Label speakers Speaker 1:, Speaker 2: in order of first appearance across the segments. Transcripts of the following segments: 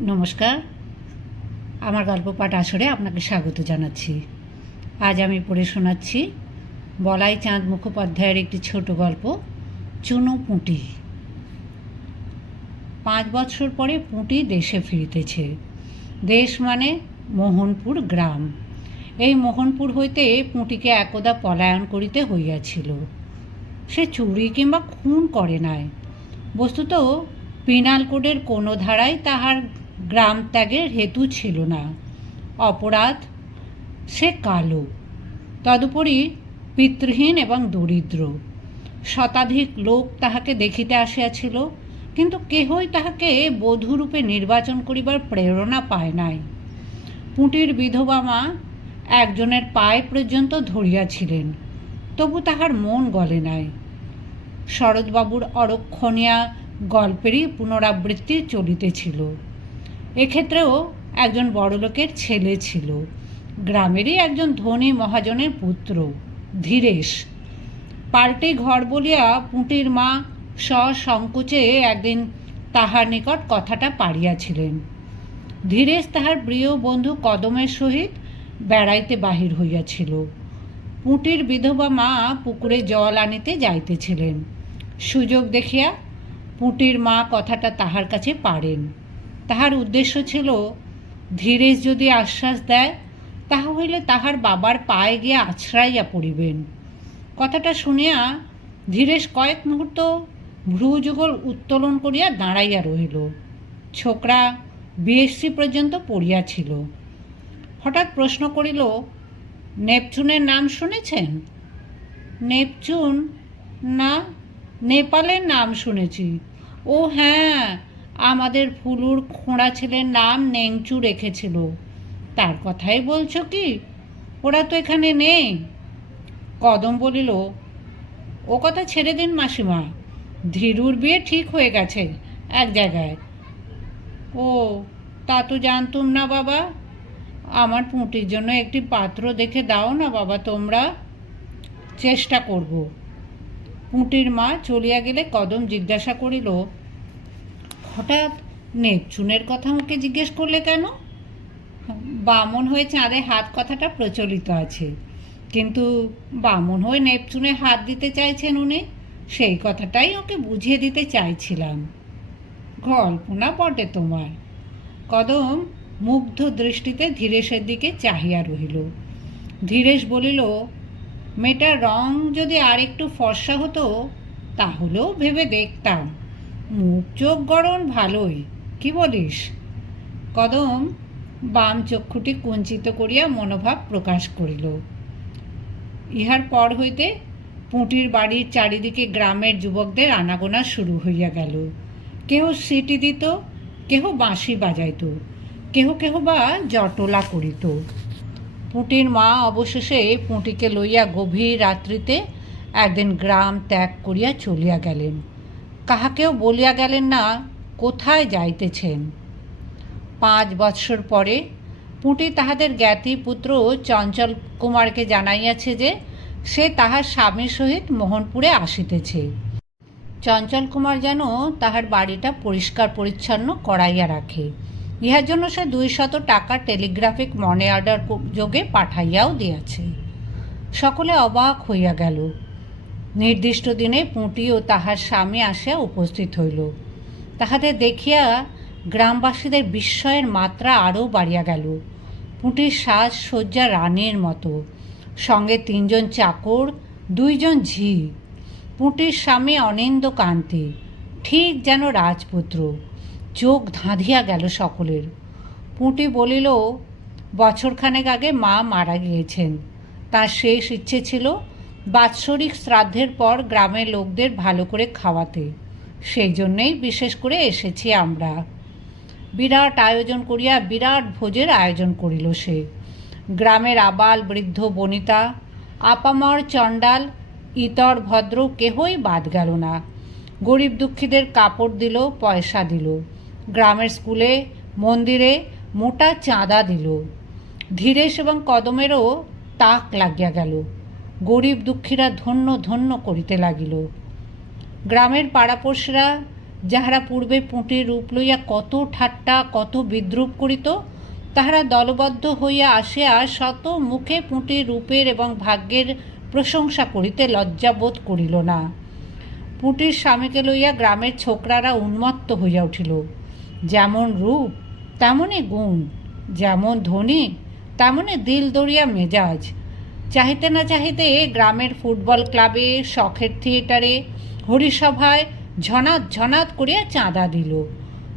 Speaker 1: নমস্কার। আমার গল্প পাঠ আসরে আপনাকে স্বাগত জানাচ্ছি। আজ আমি পড়ে শোনাচ্ছি বলাই চাঁদ মুখোপাধ্যায়ের একটি ছোট গল্প, চুনো পুঁটি। পাঁচ বছর পরে পুঁটি দেশে ফিরিতেছে। দেশ মানে মোহনপুর গ্রাম। এই মোহনপুর হইতে পুঁটিকে একদা পলায়ন করিতে হইয়াছিল। সে চুরি কিংবা খুন করে নাই। বস্তুত, পিনাল কোডের কোনো ধারাই তাহার গ্রাম ত্যাগের হেতু ছিল না। অপরাধ, সে কালো, তদুপরি পিতৃহীন এবং দরিদ্র। শতাধিক লোক তাহাকে দেখিতে আসিয়াছিল, কিন্তু কেহই তাহাকে বধূরূপে নির্বাচন করিবার প্রেরণা পায় নাই। পুঁটির বিধবা মা একজনের পায়ে পর্যন্ত ধরিয়াছিলেন, তবু তাহার মন গলে নাই। শরৎবাবুর অরক্ষণীয়া গল্পেরই পুনরাবৃত্তি চলিতেছিল। এক্ষেত্রেও একজন বড়লোকের ছেলে ছিল। গ্রামেরই একজন ধনী মহাজনের পুত্র, ধীরেশ। পাল্টে ঘর বলিয়া পুঁটির মা সসংকোচে একদিন তাহার নিকট কথাটা পাড়িয়াছিলেন। ধীরেশ তাহার প্রিয় বন্ধু কদমের সহিত বেড়াইতে বাহির হইয়াছিল। পুঁটির বিধবা মা পুকুরে জল আনিতে যাইতেছিলেন। সুযোগ দেখিয়া পুঁটির মা কথাটা তাহার কাছে পারেন তাহার উদ্দেশ্য ছিল, ধীরেশ যদি আশ্বাস দেয় তাহা হইলে তাহার বাবার পায়ে গিয়ে আছড়াইয়া পড়িবেন। কথাটা শুনিয়া ধীরেশ কয়েক মুহূর্ত ভ্রুযুগল উত্তোলন করিয়া দাঁড়াইয়া রহিল। ছোকরা বিএসসি পর্যন্ত পড়িয়াছিল। হঠাৎ প্রশ্ন করিল, নেপচুনের নাম শুনেছেন? নেপচুন? না, নেপালের নাম শুনেছি। ও হ্যাঁ আমাদের ফুলুর খোঁড়া ছেলের নাম নেংচু রেখেছিল। তার কথাই বলছো কি? ওরা তো এখানে নেই। কদম বলিল, ও কথা ছেড়ে দিন মাসিমা। ধীরুর বিয়ে ঠিক হয়ে গেছে এক জায়গায়। ও, তা তো জানতুম না বাবা। আমার পুঁটির জন্য একটি পাত্র দেখে দাও না বাবা, তোমরা। চেষ্টা করব। পুঁটির মা চলিয়া গেলে কদম জিজ্ঞাসা করিল হঠাৎ নেপচুনের কথা আমাকে জিজ্ঞেস করলে কেন? বামন হয়ে চাঁদে হাত কথাটা প্রচলিত আছে। কিন্তু বামন হয়ে নেপচুনে হাত দিতে চাইছেন উনি, সেই কথাটাই ওকে বুঝিয়ে দিতে চাইছিলাম। গল্পনা বটে তোমার। কদম মুগ্ধ দৃষ্টিতে ধীরেশের দিকে চাহিয়া রহিল। ধীরেশ বলিল, মেয়েটার রং যদি আর একটু ফর্সা হতো, তাহলেও ভেবে দেখতাম। মুখ চোখ গড়ন ভালোই, কি বলিস? কদম বাম চক্ষুটি কুঞ্চিত করিয়া মনোভাব প্রকাশ করিল। ইহার পর হইতে পুঁটির বাড়ির চারিদিকে গ্রামের যুবকদের আনাগোনা শুরু হইয়া গেল। কেহ সিটি দিত, কেহ বাঁশি বাজাইত, কেহ কেহ বা জটলা করিত। পুঁটির মা অবশেষে পুঁটিকে লইয়া গভীর রাত্রিতে একদিন গ্রাম ত্যাগ করিয়া চলিয়া গেলেন। কাহাকেও বলিয়া গেলেন না, কোথায় যাইতেছেন? পাঁচ বৎসর পরে পুঁটি তাহাদের জ্ঞাতি পুত্র চঞ্চল কুমারকে জানাইয়াছে যে, সে তাহার স্বামীর সহিত মোহনপুরে আসিতেছে। চঞ্চল কুমার যেন তাহার বাড়িটা পরিষ্কার পরিচ্ছন্ন করাইয়া রাখে। ইহার জন্য সে দুই শত টাকা টেলিগ্রাফিক মনে অর্ডার যোগে পাঠাইয়াও দিয়াছে। সকলে অবাক হইয়া গেল। নির্দিষ্ট দিনে পুঁটি ও তাহার স্বামী আসিয়া উপস্থিত হইল। তাহাদের দেখিয়া গ্রামবাসীদের বিস্ময়ের মাত্রা আরও বাড়িয়া গেল। পুঁটির সাজ সজ্জা রানীর মতো। সঙ্গে তিনজন চাকর, দুইজন ঝি। পুঁটির স্বামী অনিন্দ কান্তি ঠিক যেন রাজপুত্র। চোখ ধাঁধিয়া গেল সকলের। পুঁটি বলিল, বছরখানেক আগে মা মারা গিয়েছেন। তার শেষ ইচ্ছে ছিল বাৎসরিক শ্রাদ্ধের পর গ্রামের লোকদের ভালো করে খাওয়াতে। সেই জন্যেই বিশেষ করে এসেছি আমরা। বিরাট আয়োজন করিয়া বিরাট ভোজের আয়োজন করিল সে। গ্রামের আবাল বৃদ্ধ বনিতা, আপামর চণ্ডাল, ইতর ভদ্র কেহই বাদ গেল না। গরিব দুঃখীদের কাপড় দিল, পয়সা দিল। গ্রামের স্কুলে, মন্দিরে মোটা চাঁদা দিল। ধীরেশ এবং কদমেরও তাক লাগিয়া গেল। গরিব দুঃখীরা ধন্য ধন্য করিতে লাগিল। গ্রামের পাড়াপড়শিরা যাহারা পূর্বে পুঁটির রূপ লইয়া কত ঠাট্টা, কত বিদ্রুপ করিত, তাহারা দলবদ্ধ হইয়া আসিয়া শত মুখে পুঁটির রূপের এবং ভাগ্যের প্রশংসা করিতে লজ্জাবোধ করিল না। পুঁটির স্বামীকে লইয়া গ্রামের ছোকরারা উন্মত্ত হইয়া উঠিল। যেমন রূপ তেমনই গুণ, যেমন ধনী তেমনই দিল দরিয়া মেজাজ চাহিতে না চাহিতে গ্রামের ফুটবল ক্লাবে, শখের থিয়েটারে, হরিসভায় ঝনাত ঝনাত করিয়া চাঁদা দিল।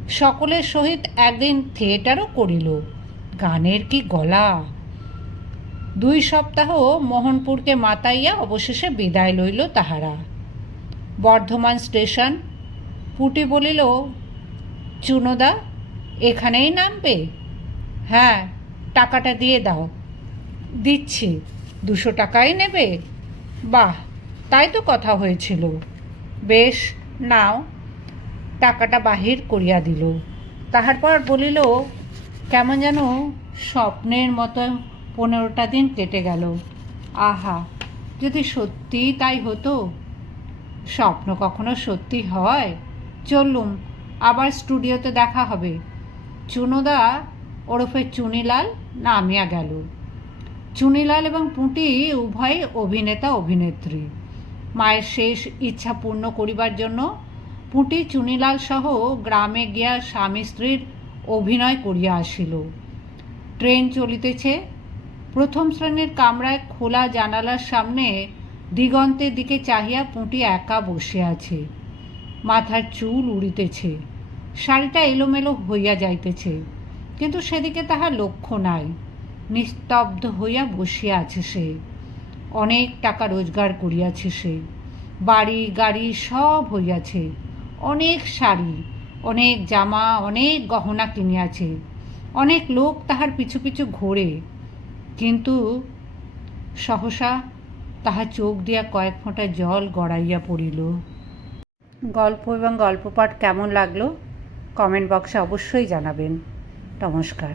Speaker 1: সকলের সহিত একদিন থিয়েটারও করিল। গানের কি গলা? দুই সপ্তাহ মোহনপুরকে মাতাইয়া অবশেষে বিদায় লইল তাহারা। বর্ধমান স্টেশন, পুটি বলিল, চুনোদা, এখানেই নামবে? হ্যাঁ টাকাটা দিয়ে দাও। দিচ্ছি। দুশো টাকাই নেবে? বাহ, তাই তো কথা হয়েছিল। বেশ, নাও। টাকাটা বাহির করিয়া দিল। তাহার পর বলিল, কেমন যেন স্বপ্নের মতো পনেরোটা দিন কেটে গেল। আহা, যদি সত্যিই তাই হতো? স্বপ্ন কখনো সত্যি হয়? চললুম, আবার স্টুডিওতে দেখা হবে। চুনোদা, ওরফে চুনিলাল নামিয়া গেল। চুনিলাল এবং পুঁটি উভয় অভিনেতা, অভিনেত্রী। মায়ের শেষ ইচ্ছা পূর্ণ করিবার জন্য পুঁটি, চুনিলাল সহ গ্রামে গিয়া স্বামী স্ত্রীর অভিনয় করিয়া আসিল। ট্রেন চলিতেছে। প্রথম শ্রেণির কামরায় খোলা জানালার সামনে দিগন্তের দিকে চাহিয়া পুঁটি একা বসে আছে। মাথার চুল উড়িতেছে। শাড়িটা এলোমেলো হইয়া যাইতেছে। কিন্তু সেদিকে তাহার লক্ষ্য নাই। নিস্তব্ধ হইয়া বসিয়া আছে সে। অনেক টাকা রোজগার করিয়াছে সে। বাড়ি, গাড়ি সব হইয়াছে। অনেক শাড়ি, অনেক জামা, অনেক গহনা কিনিয়াছে। অনেক লোক তাহার পিছু পিছু ঘোরে। কিন্তু সহসা তাহার চোখ দিয়া কয়েক ফোঁটা জল গড়াইয়া পড়িল। গল্প এবং গল্প পাঠ কেমন লাগল? কমেন্ট বক্সে অবশ্যই জানাবেন। নমস্কার।